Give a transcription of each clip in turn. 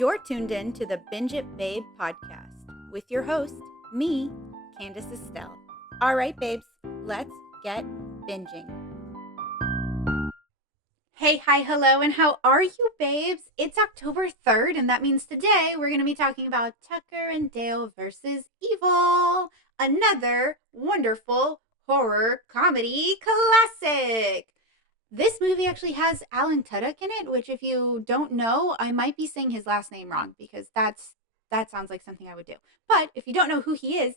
You're tuned in to the Binge It Babe podcast with your host, me, Candace Estelle. All right, babes, let's get binging. Hey, hi, hello, and how are you, babes? It's October 3rd, and that means today we're going to be talking about Tucker and Dale versus Evil, another wonderful horror comedy classic. This movie actually has Alan Tudyk in it, which, if you don't know, I might be saying his last name wrong because that sounds like something I would do. But if you don't know who he is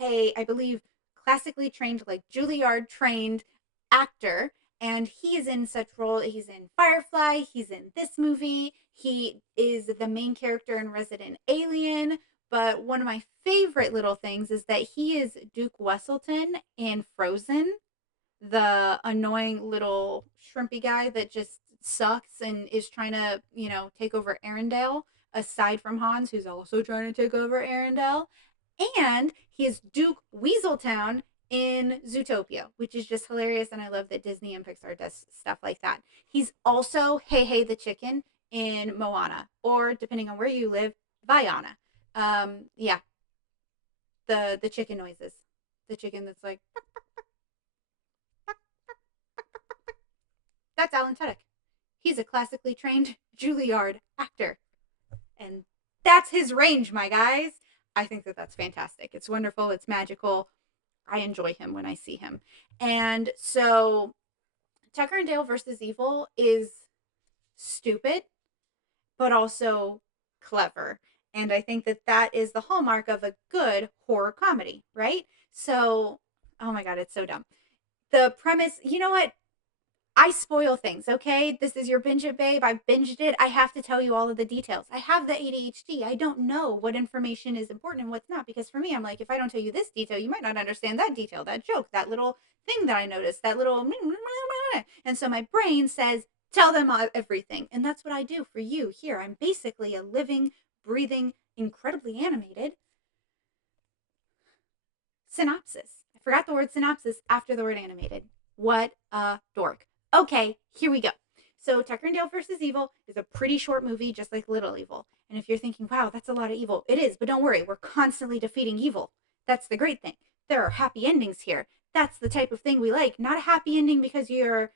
a, I believe, classically trained, like Juilliard trained actor, and he is in such role. He's in Firefly. He's in this movie. He is the main character in Resident Alien. But one of my favorite little things is that he is Duke Wesselton in Frozen, the annoying little shrimpy guy that just sucks and is trying to, take over Arendelle, aside from Hans, who's also trying to take over Arendelle. And he is Duke Weaseltown in Zootopia, which is just hilarious. And I love that Disney and Pixar does stuff like that. He's also Hey Hey the Chicken in Moana, or depending on where you live, Vaiana. Yeah, the chicken noises. The chicken that's like, that's Alan Tudyk. He's a classically trained Juilliard actor. And that's his range, my guys. I think that that's fantastic. It's wonderful. It's magical. I enjoy him when I see him. And so Tucker and Dale versus Evil is stupid, but also clever. And I think that that is the hallmark of a good horror comedy, right? So, oh my God, it's so dumb. The premise, you know what? I spoil things, okay? This is your Binge It Babe. I binged it. I have to tell you all of the details. I have the ADHD. I don't know what information is important and what's not, because for me, I'm like, if I don't tell you this detail, you might not understand that detail, that joke, that little thing that I noticed, that little. And so my brain says, tell them everything. And that's what I do for you here. I'm basically a living, breathing, incredibly animated synopsis. I forgot the word synopsis after the word animated. What a dork. Okay, here we go. So Tucker and Dale versus Evil is a pretty short movie, just like Little Evil. And if you're thinking, wow, that's a lot of evil, it is, but don't worry, we're constantly defeating evil. That's the great thing. There are happy endings here. That's the type of thing we like. Not a happy ending because you're,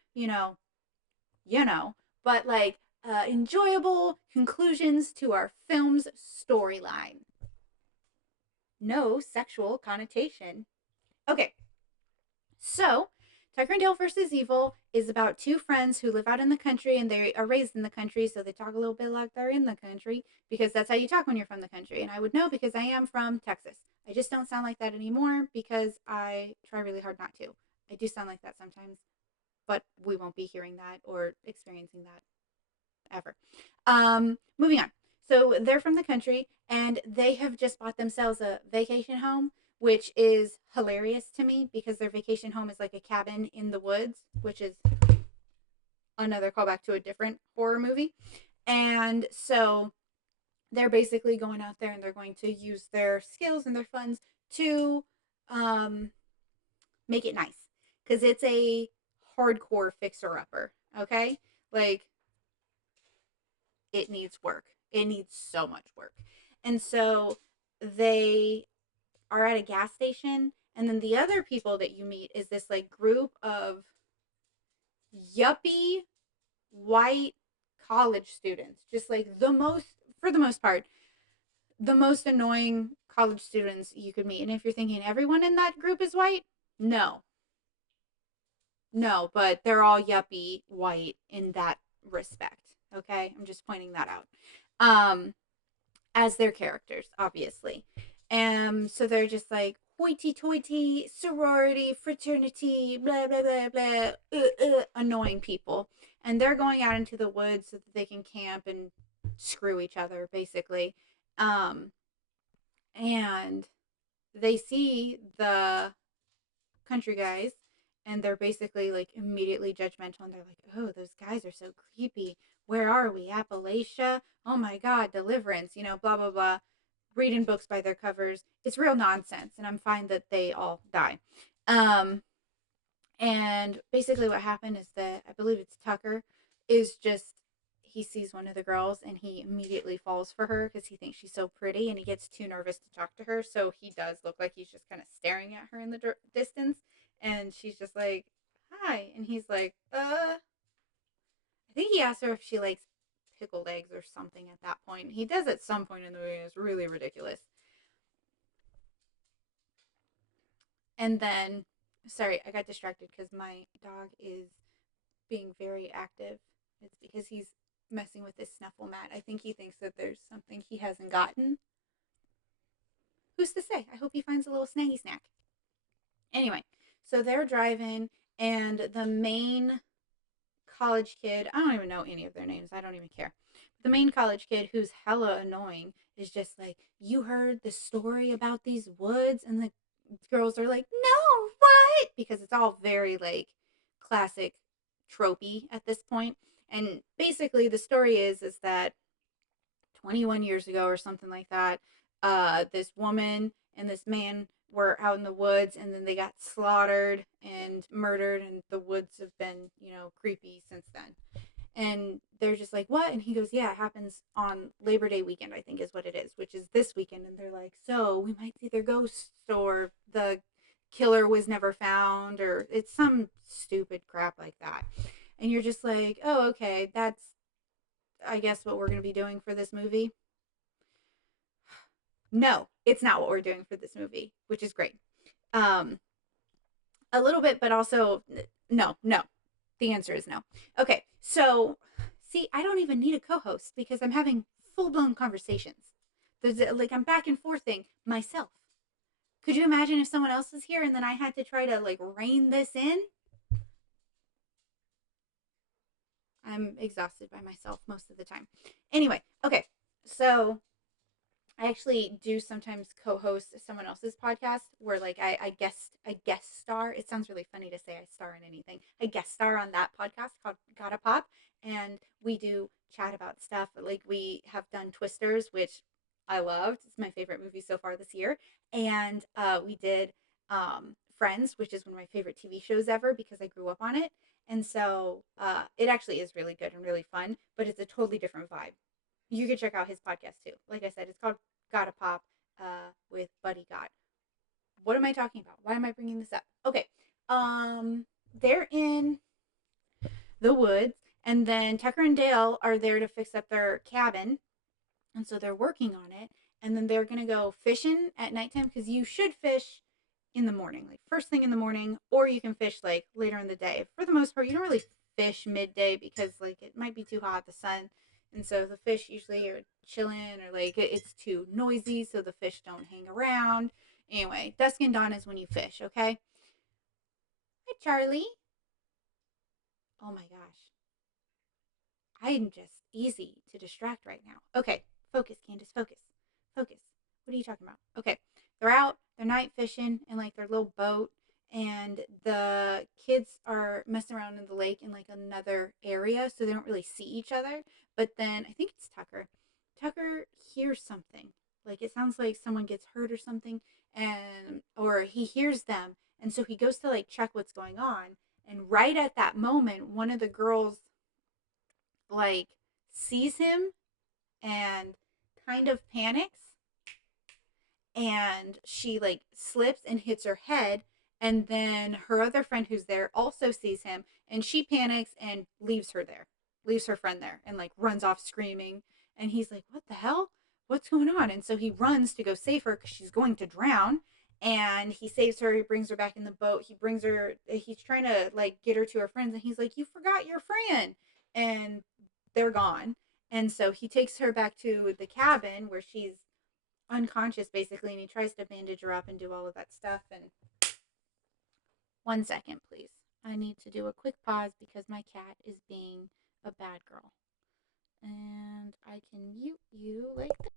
but like enjoyable conclusions to our film's storyline. No sexual connotation. Okay, so Tucker and Dale versus Evil is about two friends who live out in the country, and they are raised in the country, so they talk a little bit like they're in the country, because that's how you talk when you're from the country. And I would know because I am from Texas. I just don't sound like that anymore because I try really hard not to. I do sound like that sometimes, but we won't be hearing that or experiencing that ever. Moving on. So they're from the country, and they have just bought themselves a vacation home, which is hilarious to me because their vacation home is like a cabin in the woods, which is another callback to a different horror movie. And so they're basically going out there and they're going to use their skills and their funds to make it nice, because it's a hardcore fixer upper. Okay, like it needs work. It needs so much work. And so they are at a gas station, and then the other people that you meet is this like group of yuppie white college students, just like for the most part, the most annoying college students you could meet. And if you're thinking everyone in that group is white, no, but they're all yuppie white in that respect. Okay, I'm just pointing that out. As their characters, obviously. So they're just like hoity-toity, sorority, fraternity, blah, blah, blah, blah, annoying people. And they're going out into the woods so that they can camp and screw each other, basically. And they see the country guys, and they're basically like immediately judgmental, and they're like, oh, those guys are so creepy. Where are we? Appalachia? Oh my God, Deliverance, blah, blah, blah. Reading books by their covers. It's real nonsense, and I'm fine that they all die. And basically what happened is that I believe it's Tucker is just, he sees one of the girls and he immediately falls for her because he thinks she's so pretty, and he gets too nervous to talk to her. So he does look like he's just kind of staring at her in the distance. And she's just like, hi. And he's like, I think he asked her if she likes pickled eggs or something at that point. He does at some point in the movie. It's really ridiculous. And then, sorry, I got distracted because my dog is being very active. It's because he's messing with his snuffle mat. I think he thinks that there's something he hasn't gotten. Who's to say? I hope he finds a little snaggy snack. Anyway, so they're driving, and the main college kid, I don't even know any of their names. I don't even care. The main college kid, who's hella annoying, is just like, you heard the story about these woods? And the girls are like, no, what? Because it's all very like classic tropey at this point. And basically the story is that 21 years ago or something like that, this woman and this man were out in the woods, and then they got slaughtered and murdered, and the woods have been, creepy since then. And they're just like, what? And he goes, yeah, it happens on Labor Day weekend, I think is what it is, which is this weekend. And they're like, so we might see their ghosts, or the killer was never found, or it's some stupid crap like that. And you're just like, oh, okay, that's, I guess, what we're going to be doing for this movie. No, it's not what we're doing for this movie, which is great. Um, a little bit, but also no, no. The answer is no. Okay, so see, I don't even need a co-host because I'm having full-blown conversations. There's like I'm back and forthing myself. Could you imagine if someone else was here and then I had to try to like rein this in? I'm exhausted by myself most of the time. Anyway, okay, so I actually do sometimes co-host someone else's podcast where like I guest star. It sounds really funny to say I star in anything. I guest star on that podcast called Gotta Pop, and we do chat about stuff. Like we have done Twisters, which I loved. It's my favorite movie so far this year, and we did Friends, which is one of my favorite TV shows ever because I grew up on it, and so it actually is really good and really fun. But it's a totally different vibe. You can check out his podcast too. Like I said, it's called Gotta Pop with Buddy God. What am I talking about? Why am I bringing this up? Okay. They're in the woods, and then Tucker and Dale are there to fix up their cabin, and so they're working on it. And then they're gonna go fishing at nighttime because you should fish in the morning, like first thing in the morning, or you can fish like later in the day. For the most part, you don't really fish midday because like it might be too hot, the sun, and so the fish usually are chilling, or like it's too noisy, so the fish don't hang around. Anyway, dusk and dawn is when you fish. Okay. Hi, Charlie. Oh my gosh, I am just easy to distract right now. Okay, focus, Candace. Focus, focus. What are you talking about? Okay, they're out. They're night fishing in like their little boat, and the kids are messing around in the lake in like another area, so they don't really see each other. But then I think it's Tucker. Tucker hears something. Like it sounds like someone gets hurt or something, and or he hears them, and so he goes to like check what's going on. And right at that moment, one of the girls like sees him and kind of panics, and she like slips and hits her head, and then her other friend who's there also sees him, and she panics and leaves her friend there, and like runs off screaming. And he's like, what the hell, what's going on? And so he runs to go save her because she's going to drown. And he saves her. He brings her back in the boat. He's trying to like get her to her friends, and he's like, you forgot your friend. And they're gone. And so he takes her back to the cabin where she's unconscious basically, and he tries to bandage her up and do all of that stuff. And 1 second, please. I need to do a quick pause because my cat is being a bad girl. And I can mute you like that.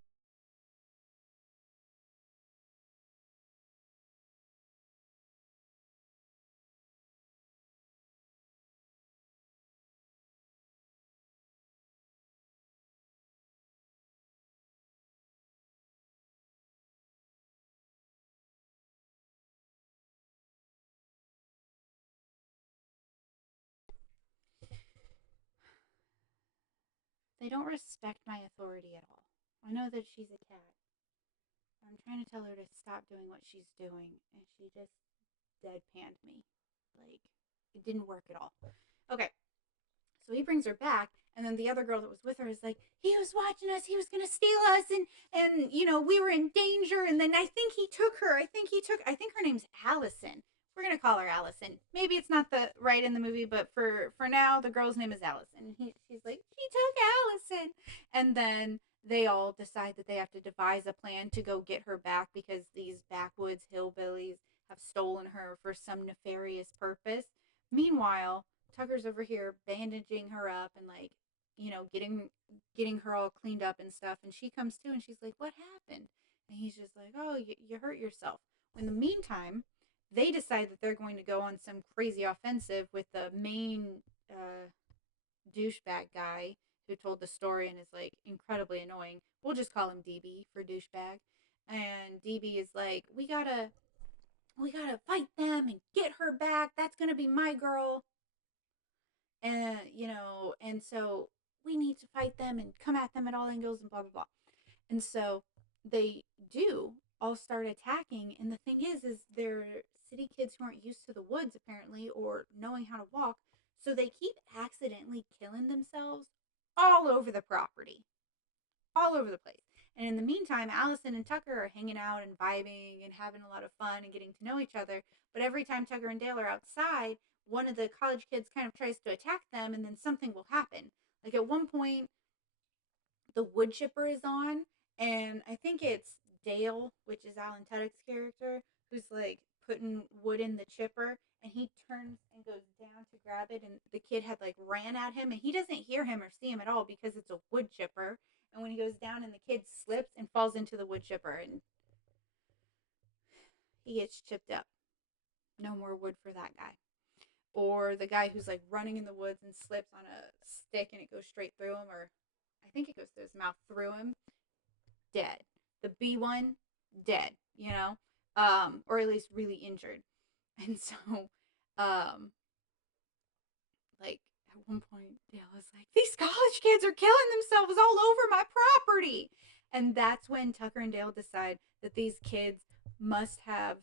They don't respect my authority at all. I know that she's a cat. I'm trying to tell her to stop doing what she's doing, and she just deadpanned me. Like, it didn't work at all. Okay, so he brings her back, and then the other girl that was with her is like, he was watching us, he was gonna steal us, and we were in danger, and then I think he took her. I think her name's Allison. We're gonna call her Allison. Maybe it's not the right in the movie, but for now, the girl's name is Allison. She's like, she took Allison, and then they all decide that they have to devise a plan to go get her back because these backwoods hillbillies have stolen her for some nefarious purpose. Meanwhile, Tucker's over here bandaging her up and like, getting her all cleaned up and stuff. And she comes to and she's like, "What happened?" And he's just like, "Oh, you hurt yourself." In the meantime, they decide that they're going to go on some crazy offensive with the main douchebag guy who told the story and is like incredibly annoying. We'll just call him DB for douchebag. And DB is like, we gotta fight them and get her back. That's gonna be my girl. And and so we need to fight them and come at them at all angles and blah blah blah. And so they do all start attacking. And the thing is they're city kids who aren't used to the woods apparently or knowing how to walk. So they keep accidentally killing themselves all over the property, all over the place. And in the meantime, Allison and Tucker are hanging out and vibing and having a lot of fun and getting to know each other. But every time Tucker and Dale are outside, one of the college kids kind of tries to attack them, and then something will happen. Like at one point, the wood chipper is on, and I think it's Dale, which is Alan Tudyk's character, who's like putting wood in the chipper, and he turns and goes down to grab it, and the kid had like ran at him, and he doesn't hear him or see him at all because it's a wood chipper. And when he goes down, and the kid slips and falls into the wood chipper, and he gets chipped up. No more wood for that guy. Or the guy who's like running in the woods and slips on a stick and it goes straight through him, or I think it goes through his mouth, through him, dead. The B one, dead, or at least really injured. And so, um, like at one point, Dale is like, these college kids are killing themselves all over my property. And that's when Tucker and Dale decide that these kids must have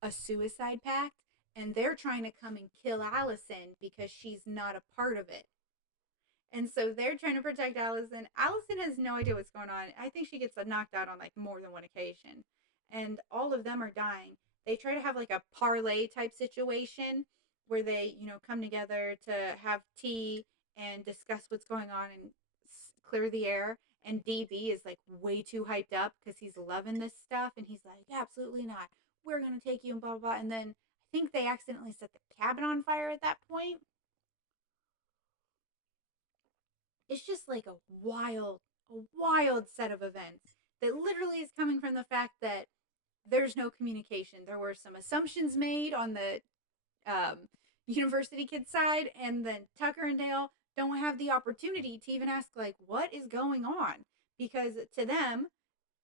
a suicide pact and they're trying to come and kill Allison because she's not a part of it. And so they're trying to protect Allison. Allison has no idea what's going on. I think she gets knocked out on like more than one occasion. And all of them are dying. They try to have like a parlay type situation where they, come together to have tea and discuss what's going on and clear the air. And DB is like way too hyped up because he's loving this stuff. And he's like, absolutely not. We're going to take you and blah, blah, blah. And then I think they accidentally set the cabin on fire at that point. It's just like a wild set of events that literally is coming from the fact that there's no communication. There were some assumptions made on the um, university kid side, and then Tucker and Dale don't have the opportunity to even ask, like, what is going on? Because to them,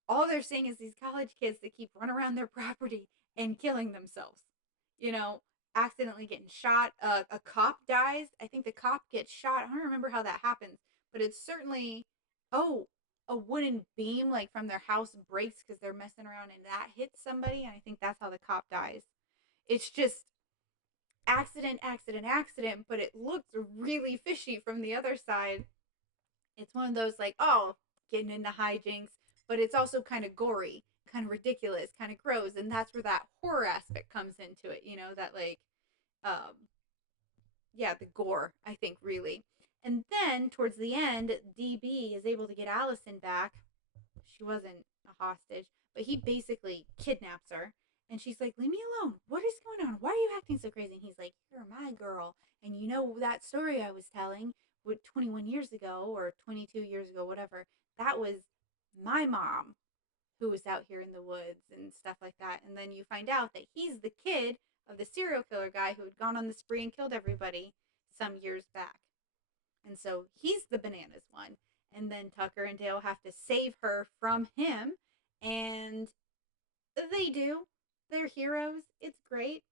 all they're seeing is these college kids that keep running around their property and killing themselves. You know, accidentally getting shot. A cop dies. I think the cop gets shot. I don't remember how that happens, but it's certainly, oh, a wooden beam like from their house breaks because they're messing around and that hits somebody. And I think that's how the cop dies. It's just accident, accident, accident, but it looks really fishy from the other side. It's one of those like, oh, getting into hijinks, but it's also kind of gory, kind of ridiculous, kind of gross, and that's where that horror aspect comes into it. That like, yeah, the gore. I think really, and then towards the end, DB is able to get Allison back. She wasn't a hostage, but he basically kidnaps her. And she's like, leave me alone. What is going on? Why are you acting so crazy? And he's like, you're my girl. And you know that story I was telling 21 years ago or 22 years ago, whatever, that was my mom who was out here in the woods and stuff like that. And then you find out that he's the kid of the serial killer guy who had gone on the spree and killed everybody some years back. And so he's the bananas one. And then Tucker and Dale have to save her from him. And they do. They're heroes. It's great.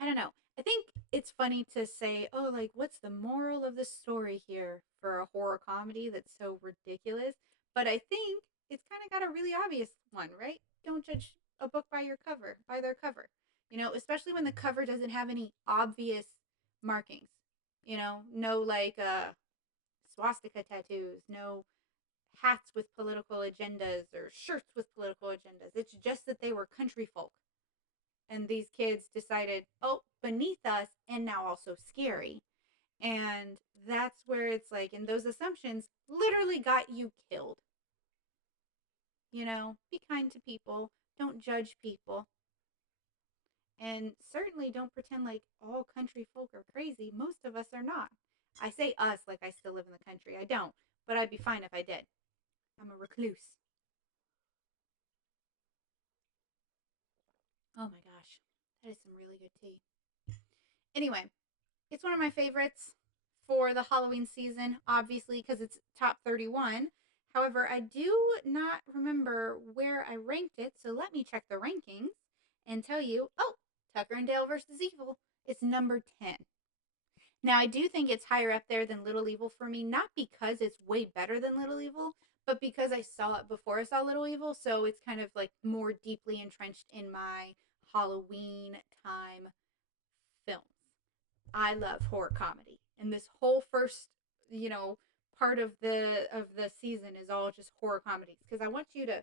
I don't know. I think it's funny to say, oh, like, what's the moral of the story here for a horror comedy that's so ridiculous? But I think it's kind of got a really obvious one, right? Don't judge a book by your cover, by their cover. Especially when the cover doesn't have any obvious markings. No like swastika tattoos, no hats with political agendas or shirts with political agendas. It's just that they were country folk and these kids decided, oh, beneath us and now also scary. And that's where it's like, and those assumptions literally got you killed. Be kind to people, don't judge people, and certainly don't pretend like all country folk are crazy. Most of us are not. I say us like I still live in the country. I don't, but I'd be fine if I did. I'm a recluse. Oh my gosh, that is some really good tea. Anyway, it's one of my favorites for the Halloween season, obviously, because it's top 31. However, I do not remember where I ranked it, so let me check the rankings and tell you, oh, Tucker and Dale versus Evil. It's number 10. Now, I do think it's higher up there than Little Evil for me, not because it's way better than Little Evil, but because I saw it before I saw Little Evil, so it's kind of like more deeply entrenched in my Halloween time films. I love horror comedy, and this whole first, part of the season is all just horror comedies because I want you to,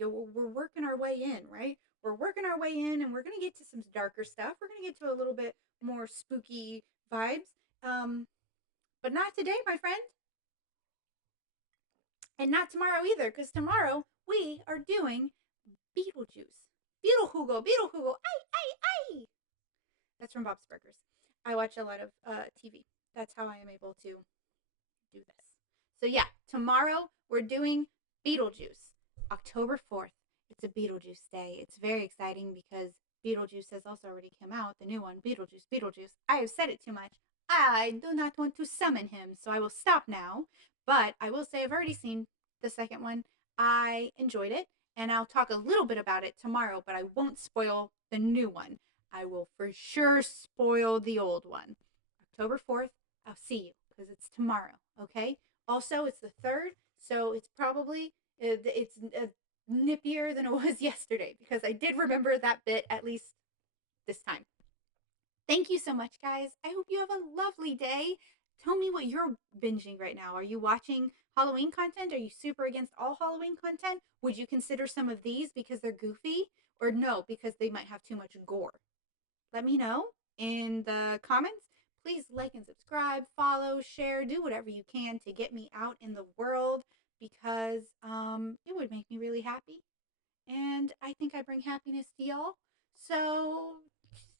we're working our way in, right? We're working our way in, and we're gonna get to some darker stuff. We're gonna get to a little bit more spooky vibes, um, but not today, my friend, and not tomorrow either, because tomorrow we are doing Beetlejuice. Beetle Hugo, ay. That's from Bob's Burgers. I watch a lot of TV. That's how I am able to do this. So yeah, tomorrow we're doing Beetlejuice, October 4th. It's a Beetlejuice day. It's very exciting because Beetlejuice has also already come out, the new one, Beetlejuice. I have said it too much. I do not want to summon him, so I will stop now. But I will say I've already seen the second one. I enjoyed it, and I'll talk a little bit about it tomorrow, but I won't spoil the new one. I will for sure spoil the old one. October 4th, I'll see you because it's tomorrow, okay? Also, it's the 3rd, so it's nippier than it was yesterday because I did remember that bit at least this time. Thank you so much, guys. I hope you have a lovely day. Tell me what you're binging right now. Are you watching Halloween content? Are you super against all Halloween content? Would you consider some of these because they're goofy? Or no, because they might have too much gore? Let me know in the comments. Please like and subscribe, follow, share, do whatever you can to get me out in the world because it would make me really happy. And I think I bring happiness to y'all. So,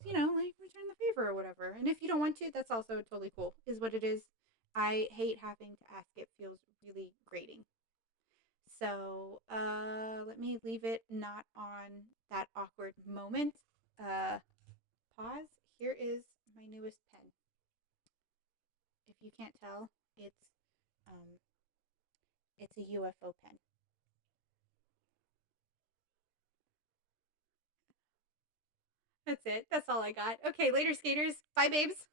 like return the favor or whatever. And if you don't want to, that's also totally cool, is what it is. I hate having to ask. It feels really grating. So, let me leave it not on that awkward moment. Pause. Here is my newest pen. If you can't tell, um it's a UFO pen. That's it. That's all I got. Okay, later skaters. Bye babes.